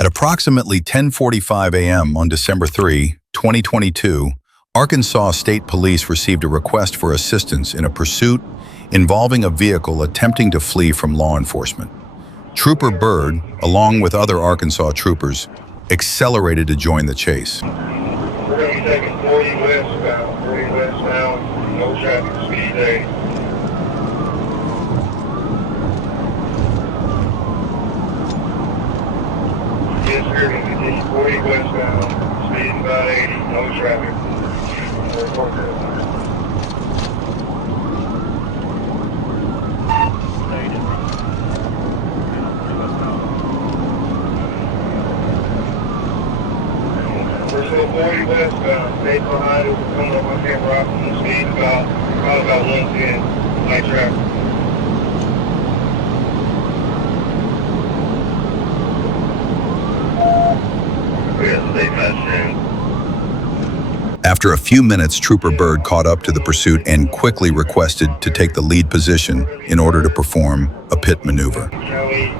At approximately 10:45 a.m. on December 3, 2022, Arkansas State Police received a request for assistance in a pursuit involving a vehicle attempting to flee from law enforcement. Trooper Byrd, along with other Arkansas troopers, accelerated to join the chase. We're going to be taking 40 westbound, no traffic, speed 80. Yes, we're going to continue 40 westbound, speeding about 80, no traffic. We're still 40 westbound, stay behind us, we're coming up on Camp Rock, and the speed probably about 110, light traffic. After a few minutes, Trooper Byrd caught up to the pursuit and quickly requested to take the lead position in order to perform a pit maneuver. Can we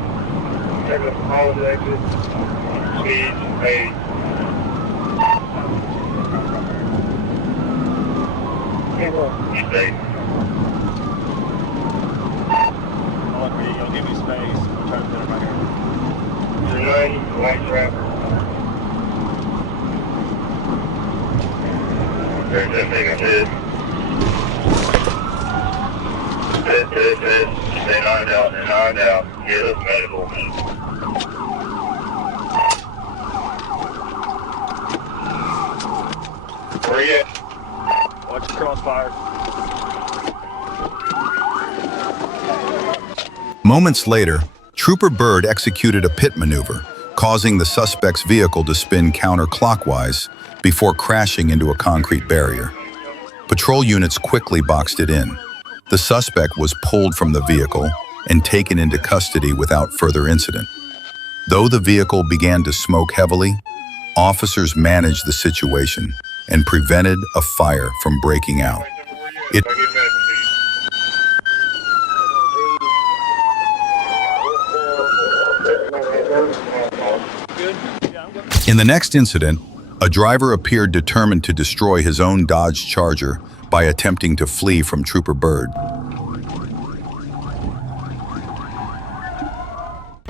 take up the hall to exit? Speed 80. You stay. You'll give me space. We'll try to put it right here. You're 90, light traffic. There's that big pit. Pit. Stay knocked out. Get us medical. Where you at? Watch the crossfire. Moments later, Trooper Byrd executed a pit maneuver, causing the suspect's vehicle to spin counterclockwise before crashing into a concrete barrier. Patrol units quickly boxed it in. The suspect was pulled from the vehicle and taken into custody without further incident. Though the vehicle began to smoke heavily, officers managed the situation and prevented a fire from breaking out. In the next incident, a driver appeared determined to destroy his own Dodge Charger by attempting to flee from Trooper Byrd.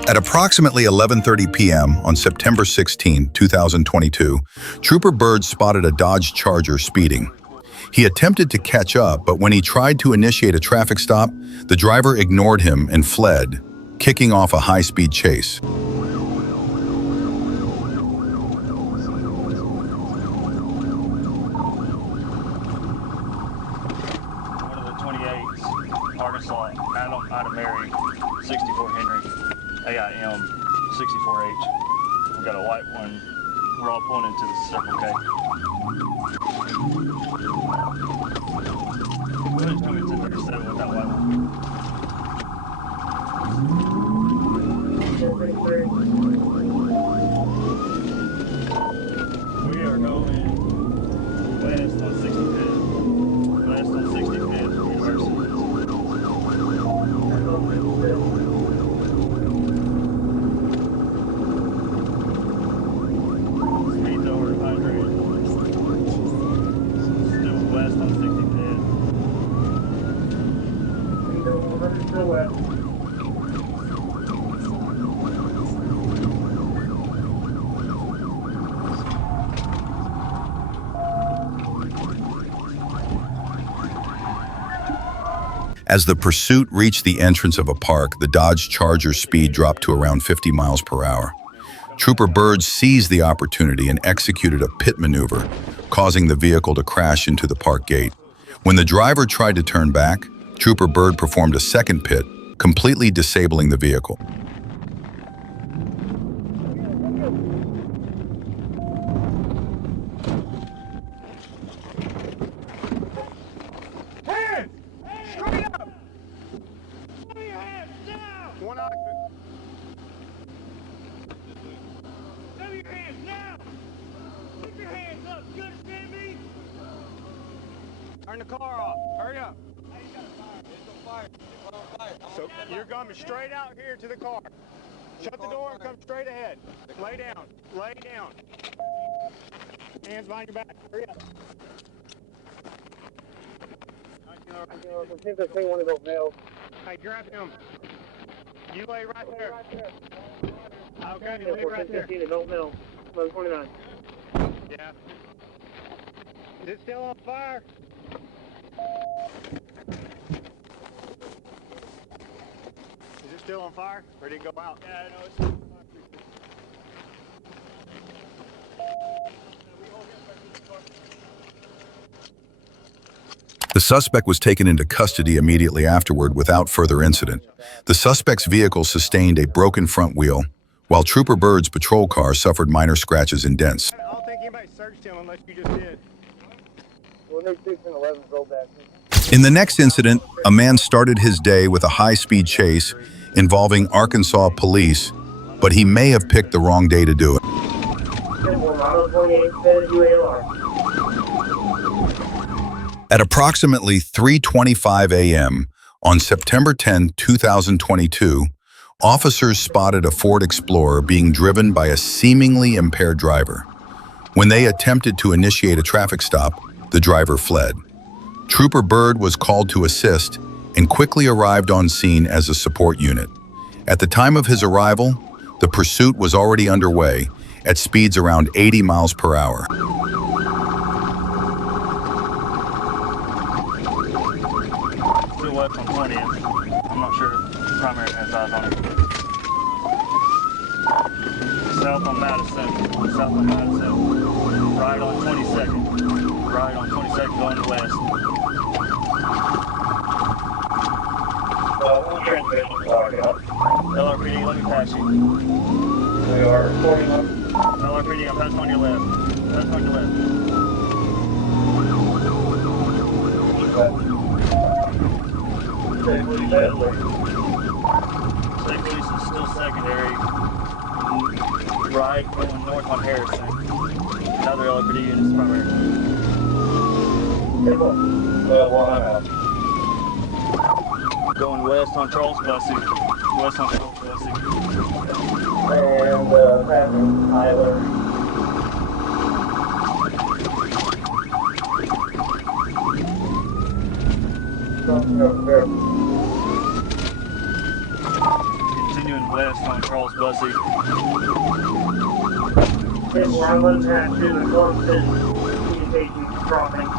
At approximately 11:30 p.m. on September 16, 2022, Trooper Byrd spotted a Dodge Charger speeding. He attempted to catch up, but when he tried to initiate a traffic stop, the driver ignored him and fled, kicking off a high-speed chase. Arkansas, out of Mary, 64 Henry, AIM, 64H. We've got a white one. We're all pulling into the Circle K. We'll just come into 37 with that white one. We are going west on 65th. West on 65th, reversing. Speed's over 100. Still west on 65th. Speed over 100, still west. As the pursuit reached the entrance of a park, the Dodge Charger's speed dropped to around 50 miles per hour. Trooper Byrd seized the opportunity and executed a pit maneuver, causing the vehicle to crash into the park gate. When the driver tried to turn back, Trooper Byrd performed a second pit, completely disabling the vehicle. Turn the car off. Hurry up. So you're coming straight out here to the car. Shut the door and come straight ahead. Lay down. Lay down. Hands behind your back. Hurry up. I think this thing want to go male. Hey, grab him. You lay right there. Okay, you lay right there. Don't male. 1129. Yeah. Is it still on fire? Is it still on fire? Or did it go out? Yeah, no, it's still on fire. The suspect was taken into custody immediately afterward without further incident. The suspect's vehicle sustained a broken front wheel, while Trooper Byrd's patrol car suffered minor scratches and dents. I don't think anybody searched him unless you just did. In the next incident, a man started his day with a high-speed chase involving Arkansas police, but he may have picked the wrong day to do it. At approximately 3:25 a.m. on September 10, 2022, officers spotted a Ford Explorer being driven by a seemingly impaired driver. When they attempted to initiate a traffic stop, the driver fled. Trooper Byrd was called to assist and quickly arrived on scene as a support unit. At the time of his arrival, the pursuit was already underway at speeds around 80 miles per hour. Still left on 20th. I'm not sure if the primary has eyes on it. South on Madison. South on Madison. Right on 22nd. Right on 22nd going west. Transmission sorry. LRPD, let me pass you. We are 41. LRPD, I'm passing on your left. Passing on your left. State Police is still secondary. Right going north on Harrison. Another LRPD unit is primary. Going west on Charles Bussy. West on Charles Bussy. And Tyler. Continuing west on Charles Bussy. One time to the Northern communication crossing.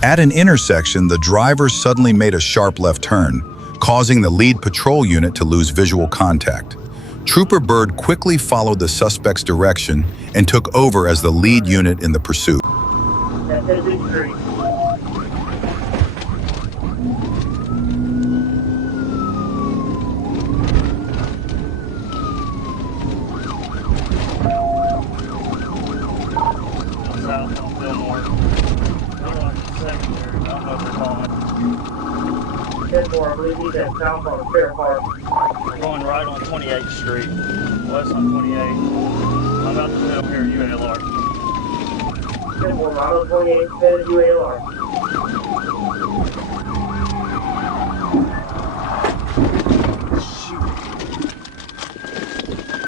At an intersection, the driver suddenly made a sharp left turn, causing the lead patrol unit to lose visual contact. Trooper Byrd quickly followed the suspect's direction and took over as the lead unit in the pursuit. That's a big street. South on Fillmore. They're on secondary. I don't know if they're calling it. 10-4, I believe he's at south on Fair Park. We're going right on 28th Street. West on 28th. I'm about to fill here UALR. 10-4, model 28, headed UALR.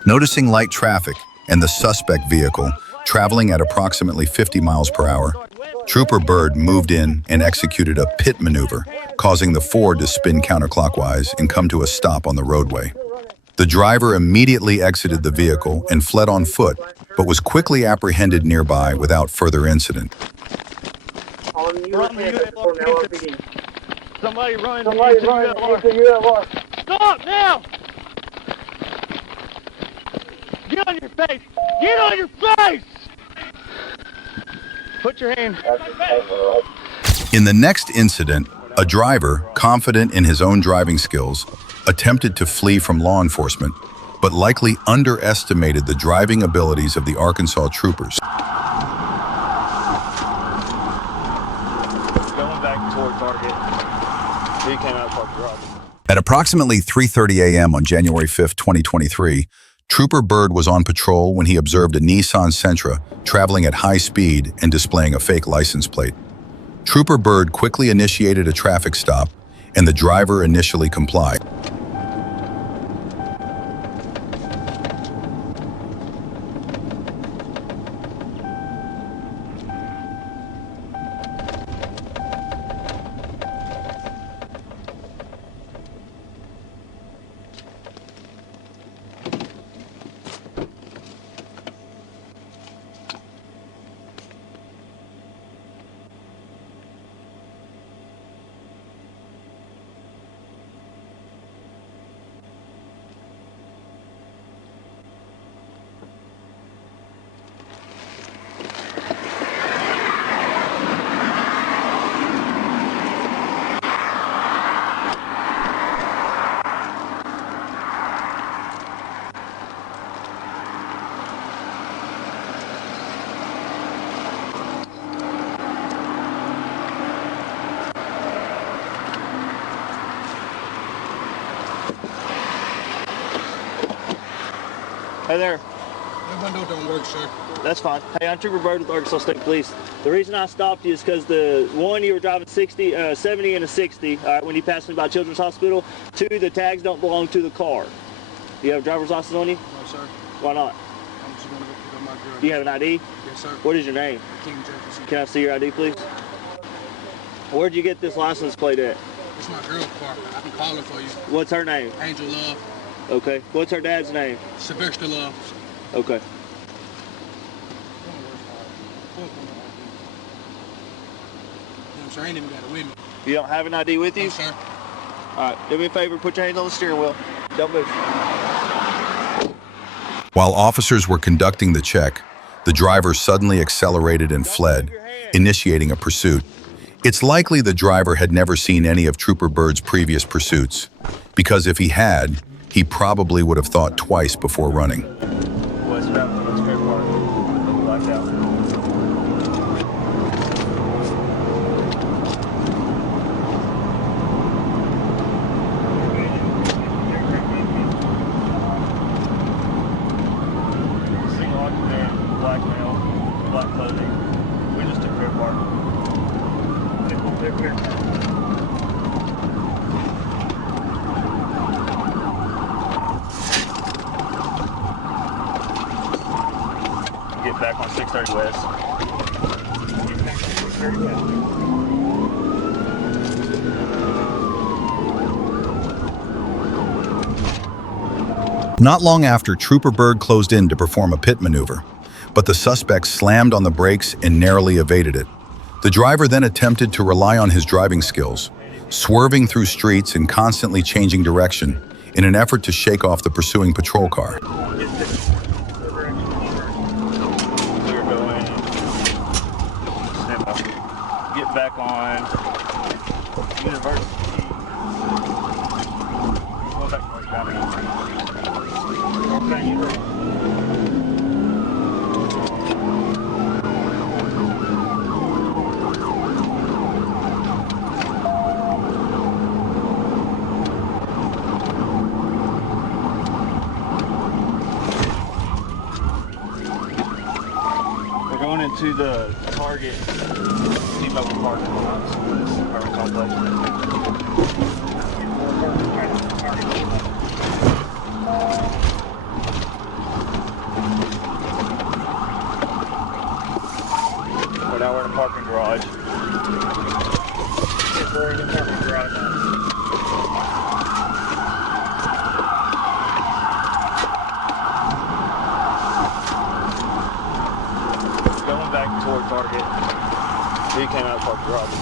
Noticing light traffic and the suspect vehicle traveling at approximately 50 miles per hour, Trooper Byrd moved in and executed a pit maneuver, causing the Ford to spin counterclockwise and come to a stop on the roadway. The driver immediately exited the vehicle and fled on foot, but was quickly apprehended nearby without further incident. Somebody run into ULR. Stop now! Get on your face! Get on your face! Put your hand. In the next incident, a driver, confident in his own driving skills, attempted to flee from law enforcement, but likely underestimated the driving abilities of the Arkansas troopers. Going back toward Target. He came out of Park Garage. At approximately 3:30 a.m. on January 5, 2023, Trooper Byrd was on patrol when he observed a Nissan Sentra traveling at high speed and displaying a fake license plate. Trooper Byrd quickly initiated a traffic stop, and the driver initially complied. Hey there. That window don't work, sir. That's fine. Hey, I'm Trooper Byrd with Arkansas State Police. The reason I stopped you is because you were driving 70 and a 60, all right, when you passed me by Children's Hospital. 2, the tags don't belong to the car. Do you have a driver's license on you? No, sir. Why not? I'm just going to go pick up my girl. Do you have an ID? Yes, sir. What is your name? King Jefferson. Can I see your ID, please? Where'd you get this license plate at? It's my girl's car. I can call her for you. What's her name? Angel Love. Okay. What's her dad's name? Sylvester Love. Okay. Sir, I ain't even got it with me. You don't have an ID with you? No, sir. All right. Do me a favor. Put your hands on the steering wheel. Don't move. While officers were conducting the check, the driver suddenly accelerated and fled, initiating a pursuit. It's likely the driver had never seen any of Trooper Byrd's previous pursuits, because if he had, he probably would have thought twice before running. Westbound, let's go park. Blacked out. Single occupant, black male, black clothing. We just took Fair Park. Get back on 630 West. Not long after, Trooper Byrd closed in to perform a pit maneuver, but the suspect slammed on the brakes and narrowly evaded it. The driver then attempted to rely on his driving skills, swerving through streets and constantly changing direction in an effort to shake off the pursuing patrol car. Get back on University. Go back to North County. We're going into the Target T-Mobile parking lot, apartment complex. Now we're in a parking garage. We're in a parking garage now. Going back toward Target. He came out of park garage.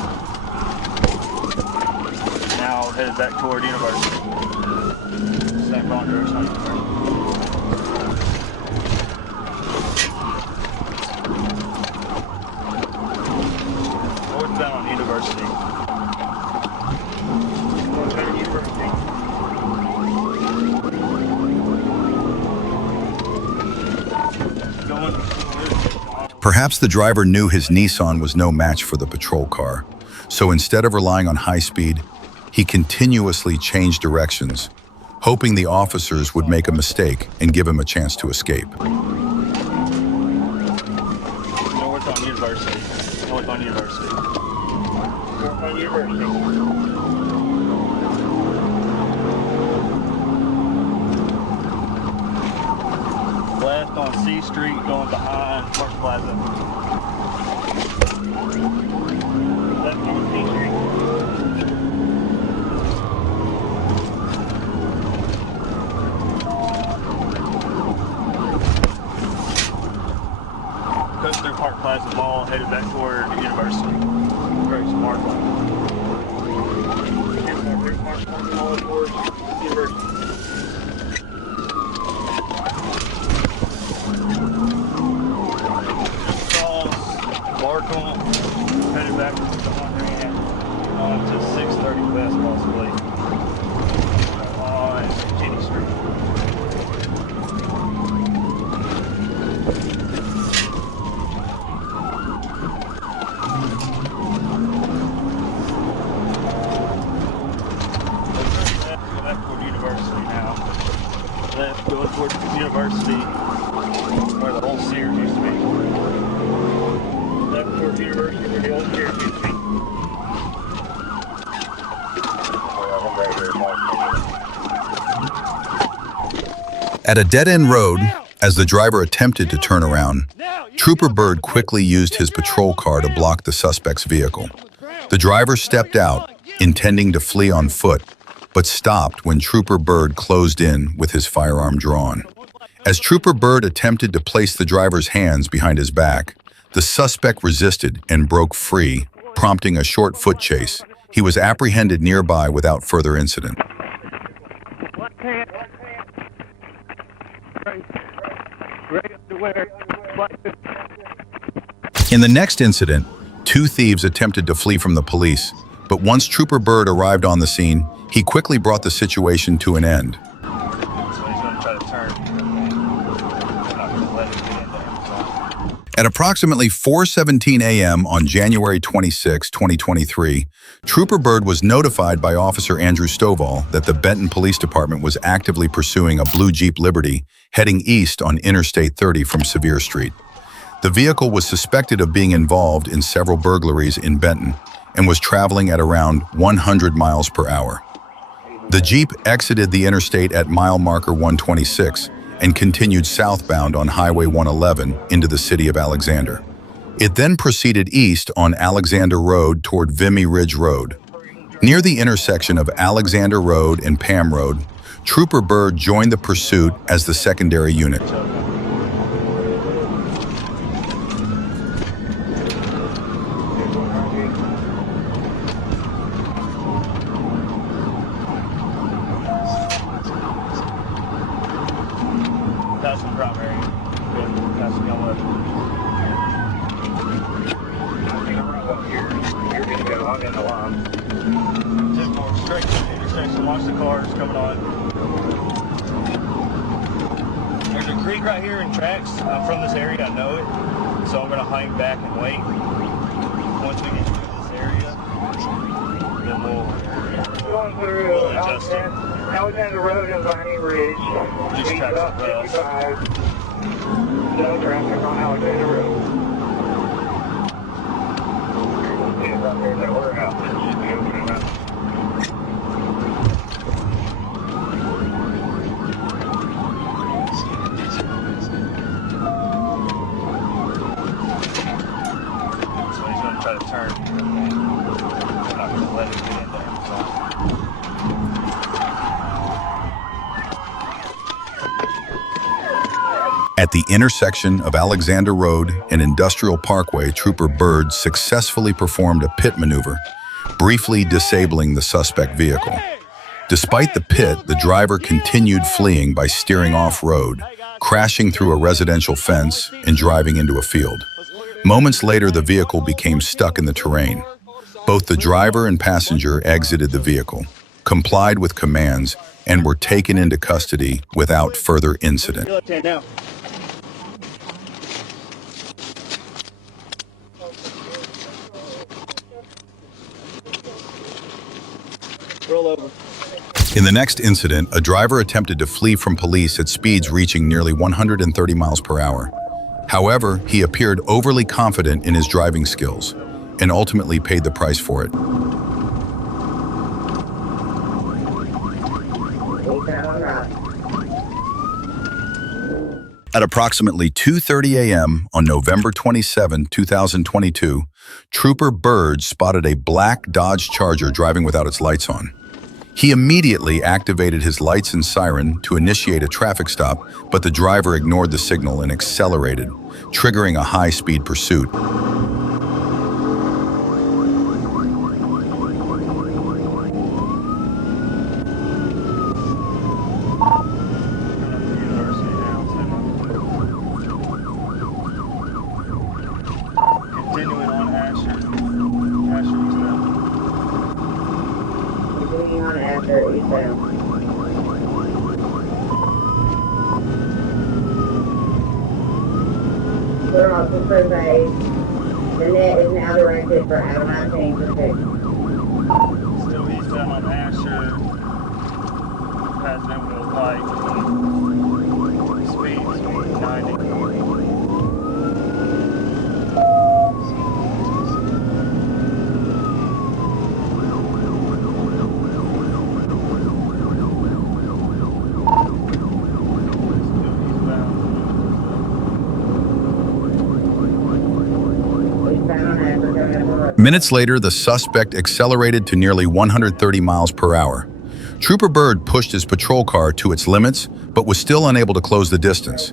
Now headed back toward University. Same wrong direction on University. Northbound on University. Northbound University. Perhaps the driver knew his Nissan was no match for the patrol car, so instead of relying on high speed, he continuously changed directions, hoping the officers would make a mistake and give him a chance to escape. North on University. North on University. on University. Left on C Street going behind Park Plaza. Left on C Street. Coast through Park Plaza Mall, headed back toward University. Very smart one. University. Markham, headed back to on to 630 West, possibly, on Jenny Street. Left toward University now. Left going toward University, where the whole Sears used to be. Left towards University where the old Sears used to be. At a dead-end road, as the driver attempted to turn around, Trooper Byrd quickly used his patrol car to block the suspect's vehicle. The driver stepped out, intending to flee on foot, but stopped when Trooper Byrd closed in with his firearm drawn. As Trooper Byrd attempted to place the driver's hands behind his back, the suspect resisted and broke free, prompting a short foot chase. He was apprehended nearby without further incident. Left hand. Right up to where. In the next incident, two thieves attempted to flee from the police, but once Trooper Byrd arrived on the scene, he quickly brought the situation to an end. So he's going to try to turn. We're not going to let him get in there. At approximately 4:17 a.m. on January 26, 2023, Trooper Byrd was notified by Officer Andrew Stovall that the Benton Police Department was actively pursuing a blue Jeep Liberty heading east on Interstate 30 from Sevier Street. The vehicle was suspected of being involved in several burglaries in Benton and was traveling at around 100 miles per hour. The Jeep exited the interstate at mile marker 126 and continued southbound on Highway 111 into the city of Alexander. It then proceeded east on Alexander Road toward Vimy Ridge Road. Near the intersection of Alexander Road and Pam Road, Trooper Byrd joined the pursuit as the secondary unit. That's the primary. Good. That's the yellow. You're going to go on in the line. Just more straight to the intersection. Watch the cars coming on. There's a creek right here in tracks. I'm from this area. I know it. So I'm going to hang back and wait. Once we get through this area, then we'll adjust it. Alexander Road and Vimy Ridge. These tracks are rough. 55. No traffic on Alexander Road. It's up there that we're out. So he's going to try to turn. We're not going to let him get in there. At the intersection of Alexander Road and Industrial Parkway, Trooper Byrd successfully performed a pit maneuver, briefly disabling the suspect vehicle. Despite the pit, the driver continued fleeing by steering off-road, crashing through a residential fence and driving into a field. Moments later, the vehicle became stuck in the terrain. Both the driver and passenger exited the vehicle, complied with commands, and were taken into custody without further incident. Left hand now. Roll over. In the next incident, a driver attempted to flee from police at speeds reaching nearly 130 miles per hour. However, he appeared overly confident in his driving skills and ultimately paid the price for it. At approximately 2:30 a.m. on November 27, 2022, Trooper Byrd spotted a black Dodge Charger driving without its lights on. He immediately activated his lights and siren to initiate a traffic stop, but the driver ignored the signal and accelerated, triggering a high-speed pursuit. Continuing on Asher eastbound. We're also surveyed. The net is now directed for out of 19 pursuit. Still eastbound on Asher. Passing over those lights. Speed 90. Minutes later, the suspect accelerated to nearly 130 miles per hour. Trooper Byrd pushed his patrol car to its limits, but was still unable to close the distance.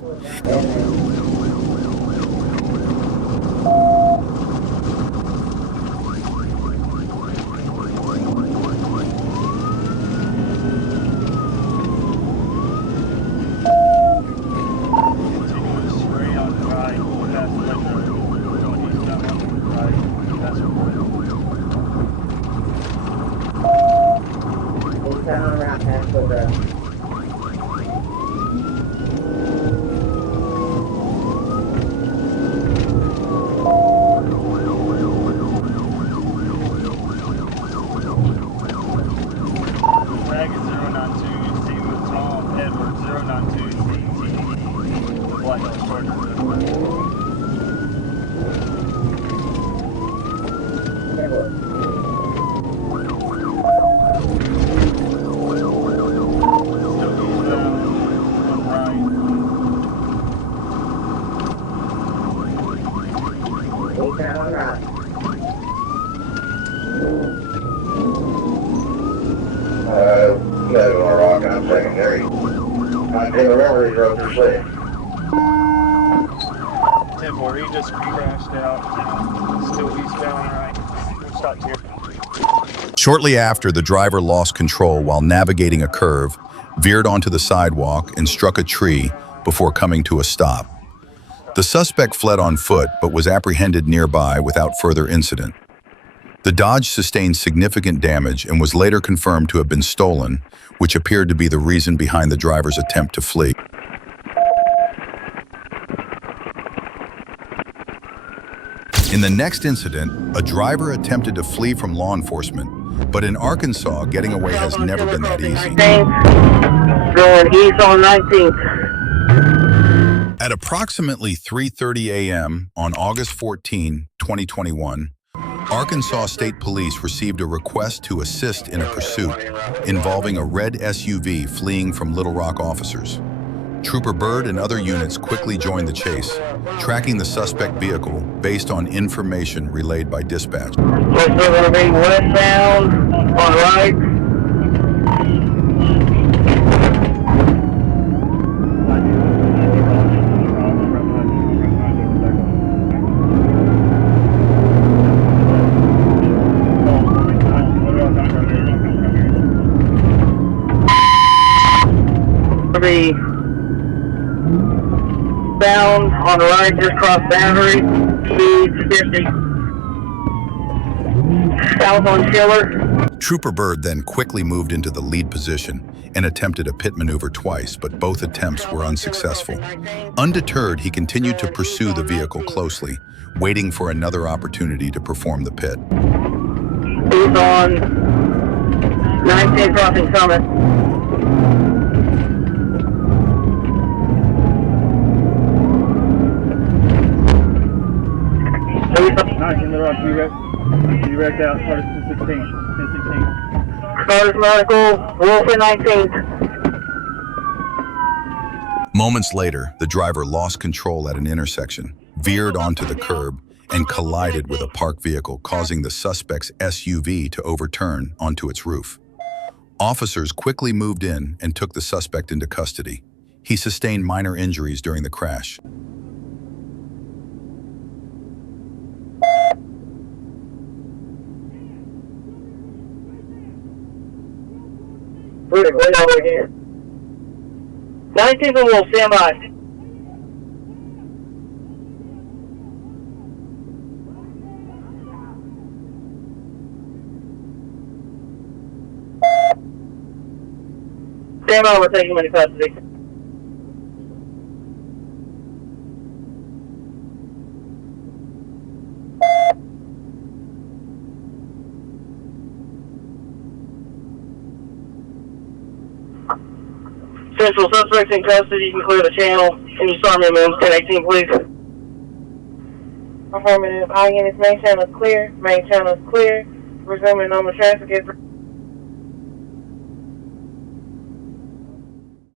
Secondary. I think the memory roads are safe. 10-4, he just crashed out. Still eastbound, right? We'll stop here. Shortly after, the driver lost control while navigating a curve, veered onto the sidewalk, and struck a tree before coming to a stop. The suspect fled on foot but was apprehended nearby without further incident. The Dodge sustained significant damage and was later confirmed to have been stolen, which appeared to be the reason behind the driver's attempt to flee. In the next incident, a driver attempted to flee from law enforcement, but in Arkansas, getting away has never been that easy. Going east on 19th. At approximately 3:30 a.m. on August 14, 2021, Arkansas State Police received a request to assist in a pursuit involving a red SUV fleeing from Little Rock officers. Trooper Byrd and other units quickly joined the chase, tracking the suspect vehicle based on information relayed by dispatch. So we're going to be westbound on right. Be bound on the right, just cross boundary, speed 50. South on Schiller. Trooper Byrd then quickly moved into the lead position and attempted a pit maneuver twice, but both attempts were unsuccessful. Undeterred, he continued to pursue the vehicle closely, waiting for another opportunity to perform the pit. He's on 19 crossing Summit. You wrecked out, started 16. Stars Medical, Wolf 19th. Moments later, the driver lost control at an intersection, veered onto the curb, and collided with a parked vehicle, causing the suspect's SUV to overturn onto its roof. Officers quickly moved in and took the suspect into custody. He sustained minor injuries during the crash. Wait over here. 19 will stand by. Stand by, we're taking him into custody. Central suspects in custody, you can clear the channel. Can you start me, ma'am? 1018, please. Affirmative. All units, main channel is clear. Main channel is clear. Resuming normal traffic.